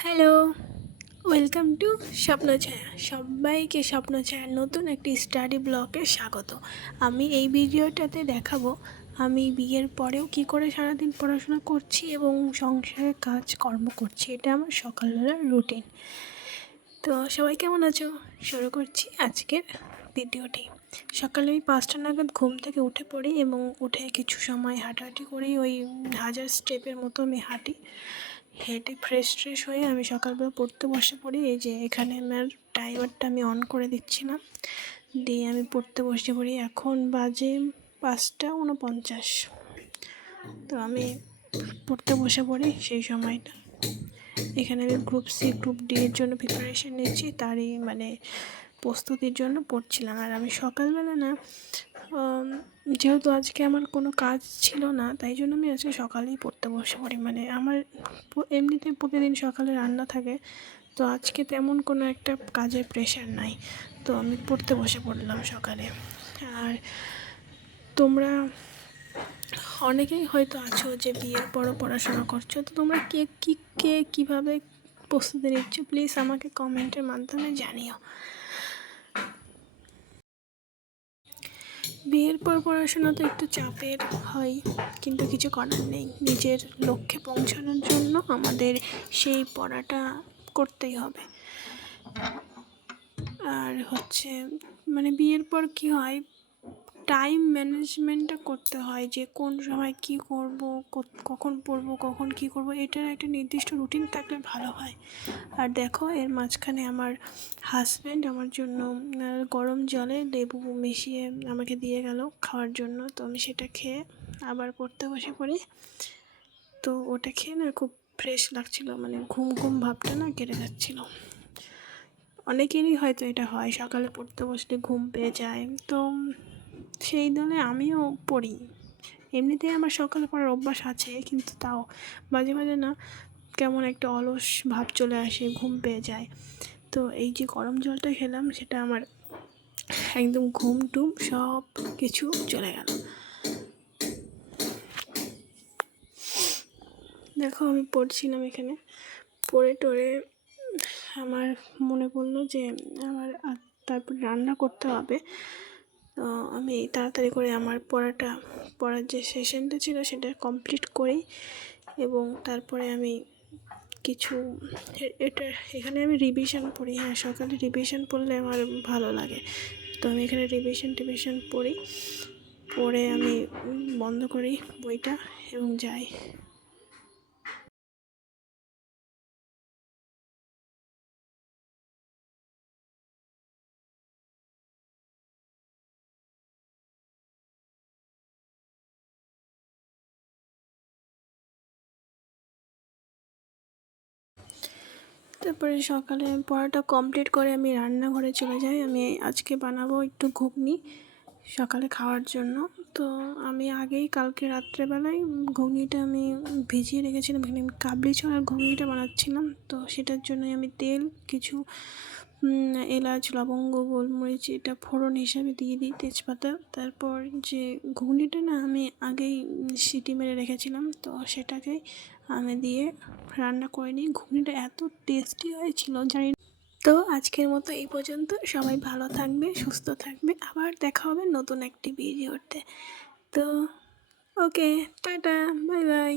Hello, welcome to স্বপ্নছায়া। সবাইকে স্বপ্নছায়ার নতুন একটি স্টাডি ব্লগে স্বাগত। আমি এই ভিডিওটাতে দেখাবো আমি বিয়ের পরেও কি করে সারাদিন পড়াশোনা করছি এবং সংসারের কাজকর্ম করছি। এটা আমার সকালবেলার রুটিন। তো সবাই কেমন আছো? শুরু করছি আজকের ভিডিওটি। সকালে আমি 5টা নাগাদ ঘুম থেকে উঠে পড়ি এবং উঠে কিছু সময় হাঁটাহাঁটি করি। ওই 1000 স্টেপের মতো আমি হাঁটি। হেঁটে ফ্রেশ হয়ে আমি সকালবেলা পড়তে বসে পড়ি। এই যে এখানে আমার টাইমারটা আমি অন করে দিচ্ছিলাম, দিয়ে আমি পড়তে বসে পড়ি। এখন বাজে 5টা 49। তো আমি পড়তে বসে পড়ি সেই সময়টা। এখানে আমি গ্রুপ সি গ্রুপ ডি এর জন্য প্রিপারেশান নিচ্ছি, তারই প্রস্তুতির জন্য পড়ছিলাম। আর আমি সকালবেলা না, যেহেতু আজকে আমার কোনো কাজ ছিল না, তাই জন্য আমি আজকে সকালেই পড়তে বসে পড়ি। আমার এমনিতে প্রতিদিন সকালে রান্না থাকে, তো আজকে তেমন কোনো একটা কাজের প্রেশার নাই, তো আমি পড়তে বসে পড়লাম সকালে। আর তোমরা অনেকেই হয়তো আছো যে বিয়ের পরও পড়াশোনা করছো, তো তোমরা কীভাবে প্রস্তুতি নিচ্ছ প্লিজ আমাকে কমেন্টের মাধ্যমে জানিও। বিয়ের পর পড়াশোনা তো একটু চাপের হয়, কিন্তু কিছু করার নেই। নিজের লক্ষ্যে পৌঁছানোর জন্য আমাদের সেই পড়াটা করতেই হবে। আর বিয়ের পর কী হয়, টাইম ম্যানেজমেন্টটা করতে হয়, যে কোন সময় কী করব, কখন পড়বো, কখন কী করব, এটার একটা নির্দিষ্ট রুটিন থাকলে ভালো হয়। আর দেখো, এর মাঝখানে আমার হাজব্যান্ড আমার জন্য গরম জলে লেবু মিশিয়ে আমাকে দিয়ে গেল খাওয়ার জন্য। তো আমি সেটা খেয়ে আবার পড়তে বসে পড়ি। তো ওটা খেয়ে না খুব ফ্রেশ লাগছিল, ঘুম ভাবটা না কেটে যাচ্ছিল। অনেকেরই হয়তো এটা হয়, সকালে পড়তে বসলে ঘুম পেয়ে যায়। তো সেই দলে আমিও পড়ি। এমনিতেই আমার সকালে পড়ার অভ্যাস আছে, কিন্তু তাও মাঝে মাঝে না কেমন একটা অলস ভাব চলে আসে, ঘুম পেয়ে যায়। তো এই যে গরম জলটা খেলাম, সেটা আমার একদম ঘুম টুম সব কিছু চলে গেল। দেখো, আমি পড়ছিলাম এখানে, পড়ে টড়ে আমার মনে পড়লো যে আমার তারপর রান্না করতে হবে। তো আমি তাড়াতাড়ি করে আমার পড়ার যে সেশনটা ছিল সেটা কমপ্লিট করি, এবং তারপরে আমি কিছু এখানে আমি রিভিশন পড়ি। হ্যাঁ, সকালে রিভিশন পড়লে আমার ভালো লাগে। তো আমি এখানে রিভিশন পড়ি, পড়ে আমি বন্ধ করি বইটা এবং যাই। তারপরে সকালে পড়াটা কমপ্লিট করে আমি রান্নাঘরে চলে যাই। আমি আজকে বানাবো একটু ঘুগনি সকালে খাওয়ার জন্য। তো আমি আগেই কালকে রাত্রেবেলায় ঘুগনিটা আমি ভিজিয়ে রেখেছিলাম। এখানে আমি কাবলি ছোলার ঘুগনিটা বানাচ্ছিলাম, তো সেটার জন্য আমি তেল, কিছু এলাচ, লবঙ্গ, গোলমরিচ এটা ফোড়ন হিসাবে দিয়ে দিই, তেজপাতা। তারপর যে ঘুগনিটা না আমি আগেই সিটি মেরে রেখেছিলাম, তো সেটাকেই আমি দিয়ে রান্না করে নিই। ঘুগনিটা এত টেস্টি হয়েছিল জানি। তো আজকের মতো এই পর্যন্ত। সবাই ভালো থাকবে, সুস্থ থাকবে। আবার দেখা হবে নতুন একটি ভিডিওতে। তো ওকে, টাটা, বাই বাই।